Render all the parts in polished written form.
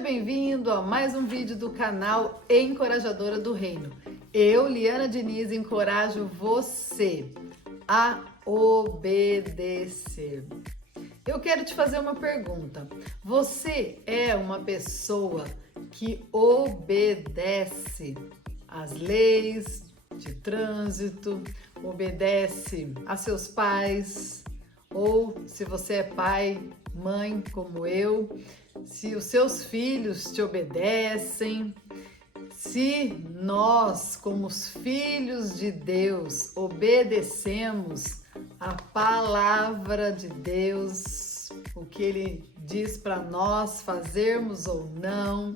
Seja bem-vindo a mais um vídeo do canal Encorajadora do Reino. Eu, Liana Diniz, encorajo você a obedecer. Eu quero te fazer uma pergunta. Você é uma pessoa que obedece às leis de trânsito, obedece a seus pais, ou se você é pai, mãe como eu, se os seus filhos te obedecem, se nós, como os filhos de Deus, obedecemos a palavra de Deus, o que Ele diz para nós fazermos ou não.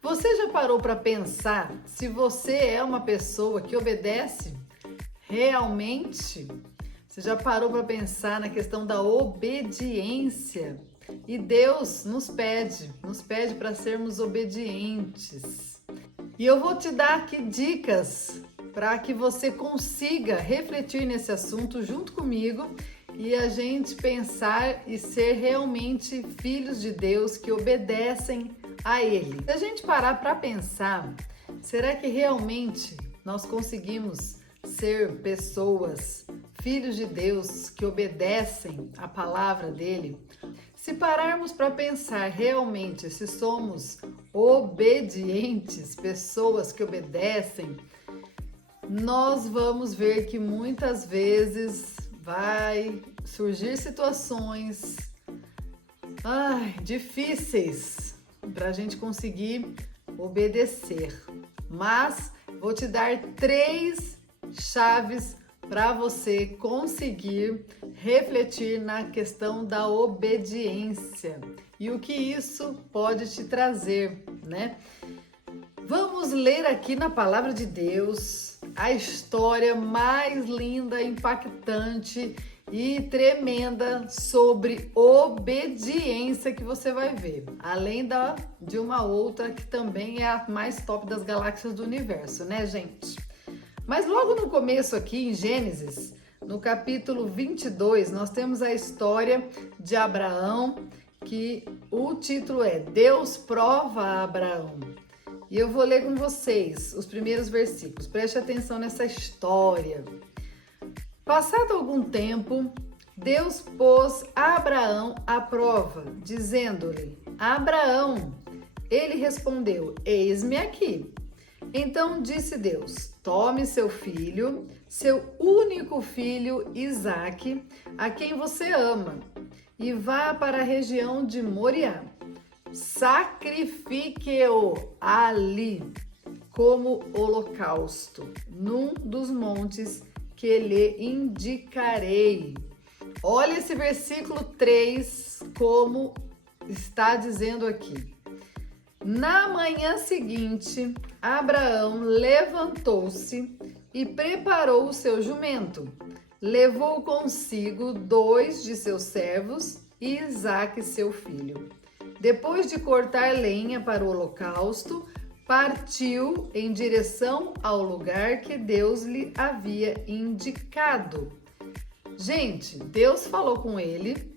Você já parou para pensar se você é uma pessoa que obedece realmente? Você já parou para pensar na questão da obediência? E Deus nos pede para sermos obedientes. E eu vou te dar aqui dicas para que você consiga refletir nesse assunto junto comigo e a gente pensar e ser realmente filhos de Deus que obedecem a Ele. Se a gente parar para pensar, será que realmente nós conseguimos ser pessoas, filhos de Deus que obedecem a palavra dele? Se pararmos para pensar realmente se somos obedientes, pessoas que obedecem, nós vamos ver que muitas vezes vai surgir situações difíceis para a gente conseguir obedecer. Mas vou te dar 3 chaves para você conseguir refletir na questão da obediência e o que isso pode te trazer, né? Vamos ler aqui na palavra de Deus a história mais linda, impactante e tremenda sobre obediência que você vai ver, além de uma outra que também é a mais top das galáxias do universo, né, gente? Mas logo no começo aqui, em Gênesis, no capítulo 22, nós temos a história de Abraão, que o título é Deus prova a Abraão. E eu vou ler com vocês os primeiros versículos. Preste atenção nessa história. Passado algum tempo, Deus pôs Abraão à prova, dizendo-lhe: Abraão. Ele respondeu: Eis-me aqui. Então disse Deus: tome seu filho, seu único filho Isaque, a quem você ama, e vá para a região de Moriá. Sacrifique-o ali como holocausto, num dos montes que lhe indicarei. Olha esse versículo 3, como está dizendo aqui. Na manhã seguinte, Abraão levantou-se e preparou o seu jumento. Levou consigo 2 de seus servos e Isaque, seu filho. Depois de cortar lenha para o holocausto, partiu em direção ao lugar que Deus lhe havia indicado. Gente, Deus falou com ele.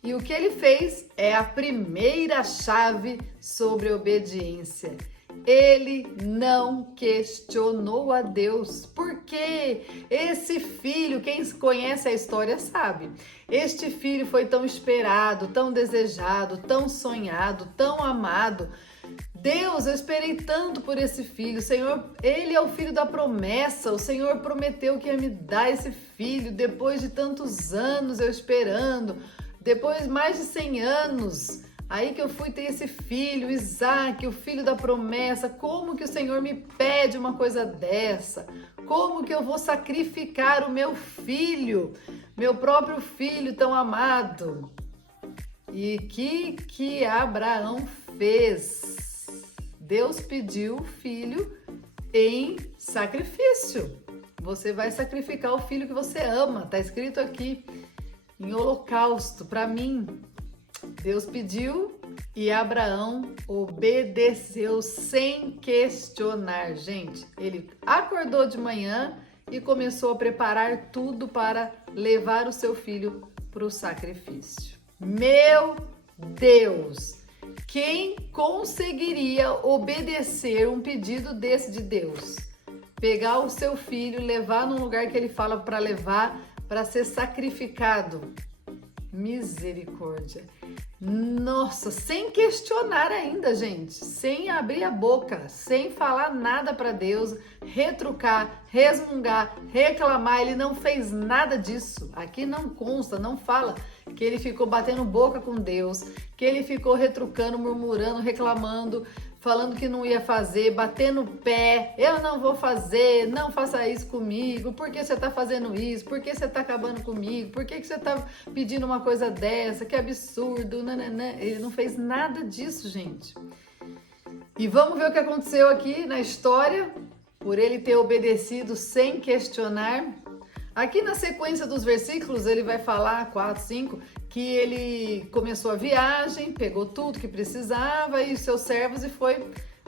E o que ele fez é a primeira chave sobre obediência. Ele não questionou a Deus. Porque esse filho, quem conhece a história sabe, este filho foi tão esperado, tão desejado, tão sonhado, tão amado. Deus, eu esperei tanto por esse filho. Senhor, ele é o filho da promessa. O Senhor prometeu que ia me dar esse filho depois de tantos anos eu esperando. Depois de mais de 100 anos, aí que eu fui ter esse filho, Isaque, o filho da promessa. Como que o Senhor me pede uma coisa dessa? Como que eu vou sacrificar o meu filho, meu próprio filho tão amado? E que Abraão fez? Deus pediu o filho em sacrifício. Você vai sacrificar o filho que você ama, tá escrito aqui. Em holocausto, para mim, Deus pediu e Abraão obedeceu sem questionar, gente. Ele acordou de manhã e começou a preparar tudo para levar o seu filho para o sacrifício. Meu Deus! Quem conseguiria obedecer um pedido desse de Deus? Pegar o seu filho, levar num lugar que ele fala para levar, para ser sacrificado. Misericórdia. Nossa, sem questionar ainda, gente, sem abrir a boca, sem falar nada para Deus, retrucar, resmungar, reclamar. Ele não fez nada disso. Aqui não consta, não fala que ele ficou batendo boca com Deus, que ele ficou retrucando, murmurando, reclamando, falando que não ia fazer, batendo o pé. Eu não vou fazer, não faça isso comigo. Por que você tá fazendo isso? Por que você tá acabando comigo? Por que você tá pedindo uma coisa dessa? Que absurdo, nananã. Ele não fez nada disso, gente. E vamos ver o que aconteceu aqui na história, por ele ter obedecido sem questionar. Aqui na sequência dos versículos, ele vai falar, 4, 5, que ele começou a viagem, pegou tudo que precisava e os seus servos e foi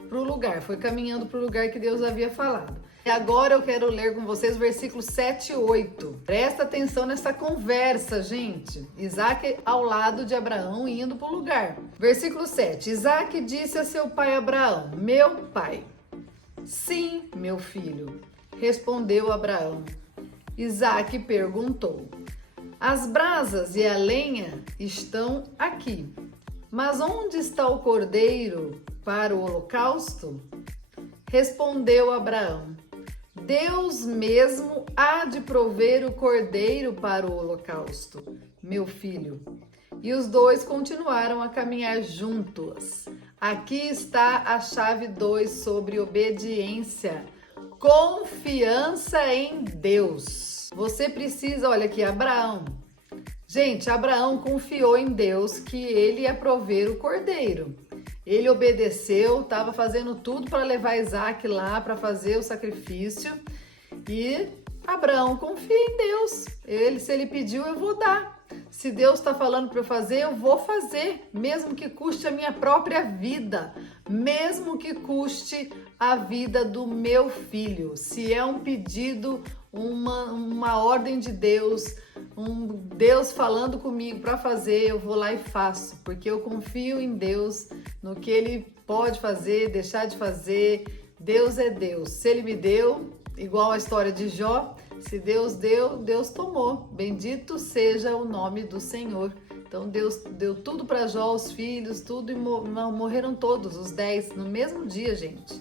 para o lugar, foi caminhando para o lugar que Deus havia falado. E agora eu quero ler com vocês versículos 7 e 8. Presta atenção nessa conversa, gente. Isaac ao lado de Abraão indo para o lugar. Versículo 7. Isaac disse a seu pai Abraão: meu pai. Sim, meu filho, respondeu Abraão. Isaac perguntou: as brasas e a lenha estão aqui, mas onde está o cordeiro para o holocausto? Respondeu Abraão: Deus mesmo há de prover o cordeiro para o holocausto, meu filho. E os dois continuaram a caminhar juntos. Aqui está a chave 2 sobre obediência. Confiança em Deus. Você precisa, olha aqui, Abraão. Gente, Abraão confiou em Deus que ele ia prover o cordeiro. Ele obedeceu, estava fazendo tudo para levar Isaac lá para fazer o sacrifício. E Abraão confia em Deus. Se ele pediu, eu vou dar. Se Deus está falando para eu fazer, eu vou fazer, mesmo que custe a minha própria vida, mesmo que custe a vida do meu filho. Se é um pedido, uma ordem de Deus, um Deus falando comigo para fazer, eu vou lá e faço, porque eu confio em Deus, no que Ele pode fazer, deixar de fazer. Deus é Deus. Se Ele me deu, igual a história de Jó, se Deus deu, Deus tomou. Bendito seja o nome do Senhor. Então Deus deu tudo para Jó, os filhos, tudo, e morreram todos, os 10, no mesmo dia, gente.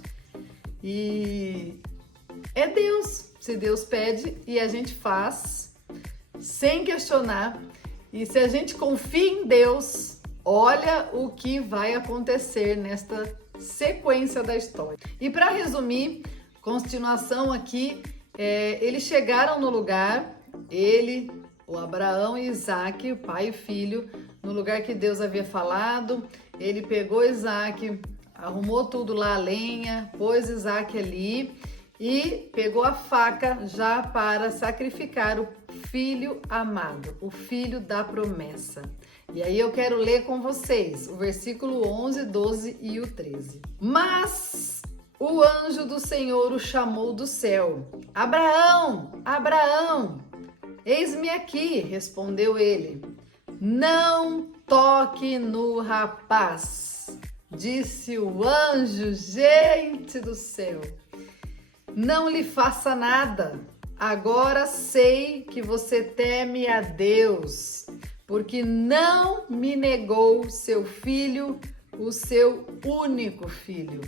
E é Deus. Se Deus pede e a gente faz, sem questionar. E se a gente confia em Deus, olha o que vai acontecer nesta sequência da história. E para resumir, continuação aqui, eles chegaram no lugar, o Abraão e Isaac, pai e filho, no lugar que Deus havia falado. Ele pegou Isaac, arrumou tudo lá, a lenha, pôs Isaac ali e pegou a faca já para sacrificar o filho amado, o filho da promessa. E aí eu quero ler com vocês o versículo 11, 12 e o 13. Mas o anjo do Senhor o chamou do céu. Abraão, Abraão, eis-me aqui, respondeu ele. Não toque no rapaz, disse o anjo. Gente do céu, não lhe faça nada. Agora sei que você teme a Deus, porque não me negou seu filho, o seu único filho.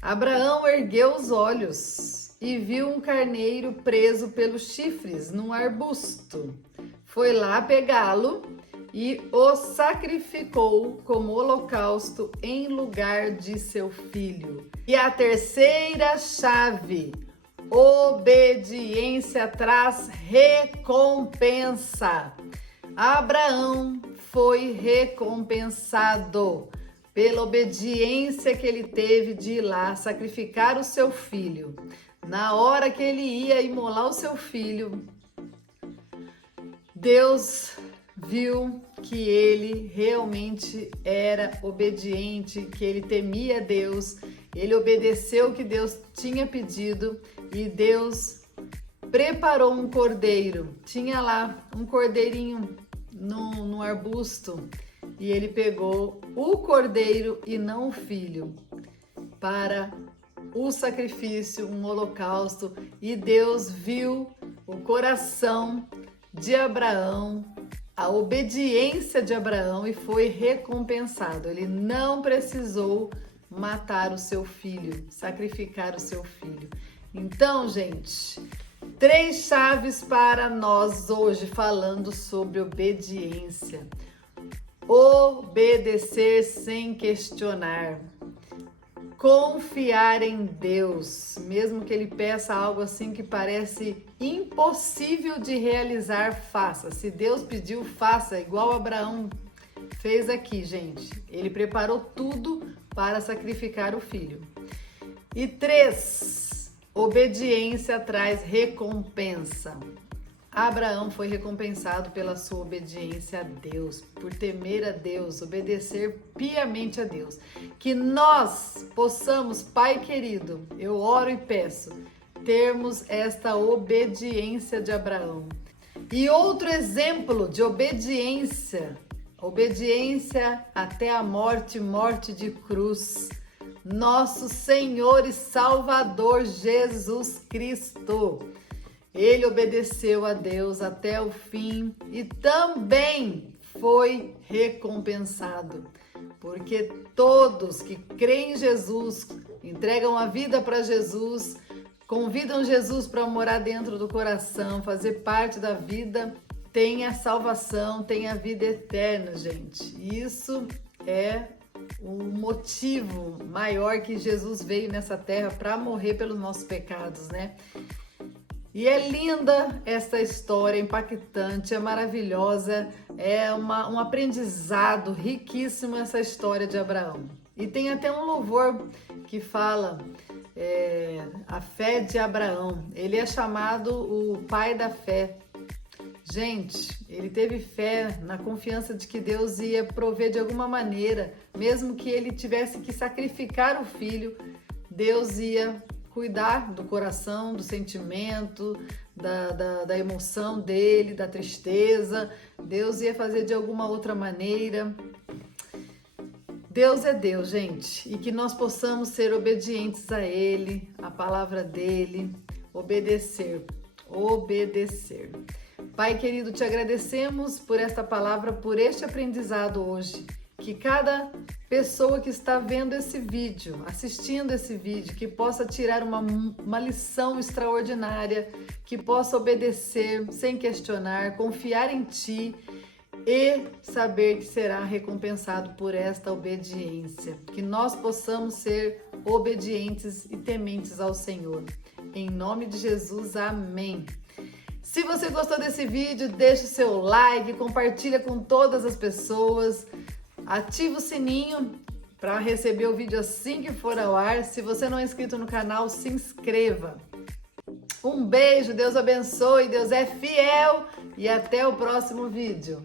Abraão ergueu os olhos e viu um carneiro preso pelos chifres num arbusto. Foi lá pegá-lo e o sacrificou como holocausto em lugar de seu filho. E a terceira chave: obediência traz recompensa. Abraão foi recompensado pela obediência que ele teve de ir lá sacrificar o seu filho. Na hora que ele ia imolar o seu filho, Deus viu que ele realmente era obediente, que ele temia Deus, ele obedeceu o que Deus tinha pedido e Deus preparou um cordeiro. Tinha lá um cordeirinho no arbusto e ele pegou o cordeiro e não o filho para o sacrifício, um holocausto, e Deus viu o coração de Abraão, a obediência de Abraão e foi recompensado. Ele não precisou matar o seu filho, sacrificar o seu filho. Então, gente, 3 chaves para nós hoje falando sobre obediência. Obedecer sem questionar. Confiar em Deus, mesmo que Ele peça algo assim que parece impossível de realizar, faça. Se Deus pediu, faça, igual Abraão fez aqui, gente. Ele preparou tudo para sacrificar o filho. E 3, obediência traz recompensa. Abraão foi recompensado pela sua obediência a Deus, por temer a Deus, obedecer piamente a Deus. Que nós possamos, Pai querido, eu oro e peço, termos esta obediência de Abraão. E outro exemplo de obediência, obediência até a morte, morte de cruz, nosso Senhor e Salvador Jesus Cristo. Ele obedeceu a Deus até o fim e também foi recompensado, porque todos que creem em Jesus, entregam a vida para Jesus, convidam Jesus para morar dentro do coração, fazer parte da vida, têm a salvação, têm a vida eterna, gente. Isso é o motivo maior que Jesus veio nessa terra para morrer pelos nossos pecados, né? E é linda essa história, impactante, é maravilhosa, é um aprendizado riquíssimo essa história de Abraão. E tem até um louvor que fala a fé de Abraão. Ele é chamado o pai da fé. Gente, ele teve fé na confiança de que Deus ia prover de alguma maneira, mesmo que ele tivesse que sacrificar o filho, Deus ia cuidar do coração, do sentimento, da emoção dele, da tristeza. Deus ia fazer de alguma outra maneira. Deus é Deus, gente, e que nós possamos ser obedientes a Ele, a palavra dEle, obedecer. Pai querido, te agradecemos por esta palavra, por este aprendizado hoje. Que cada pessoa que está vendo esse vídeo, assistindo esse vídeo, que possa tirar uma lição extraordinária, que possa obedecer sem questionar, confiar em Ti e saber que será recompensado por esta obediência. Que nós possamos ser obedientes e tementes ao Senhor. Em nome de Jesus, amém. Se você gostou desse vídeo, deixe o seu like, compartilha com todas as pessoas. Ativa o sininho para receber o vídeo assim que for ao ar. Se você não é inscrito no canal, se inscreva. Um beijo, Deus abençoe, Deus é fiel e até o próximo vídeo.